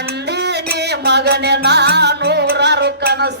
ಅಂದೇ ನೀ ಮಗನೆ ನಾನು ರಾರು ಕನಸ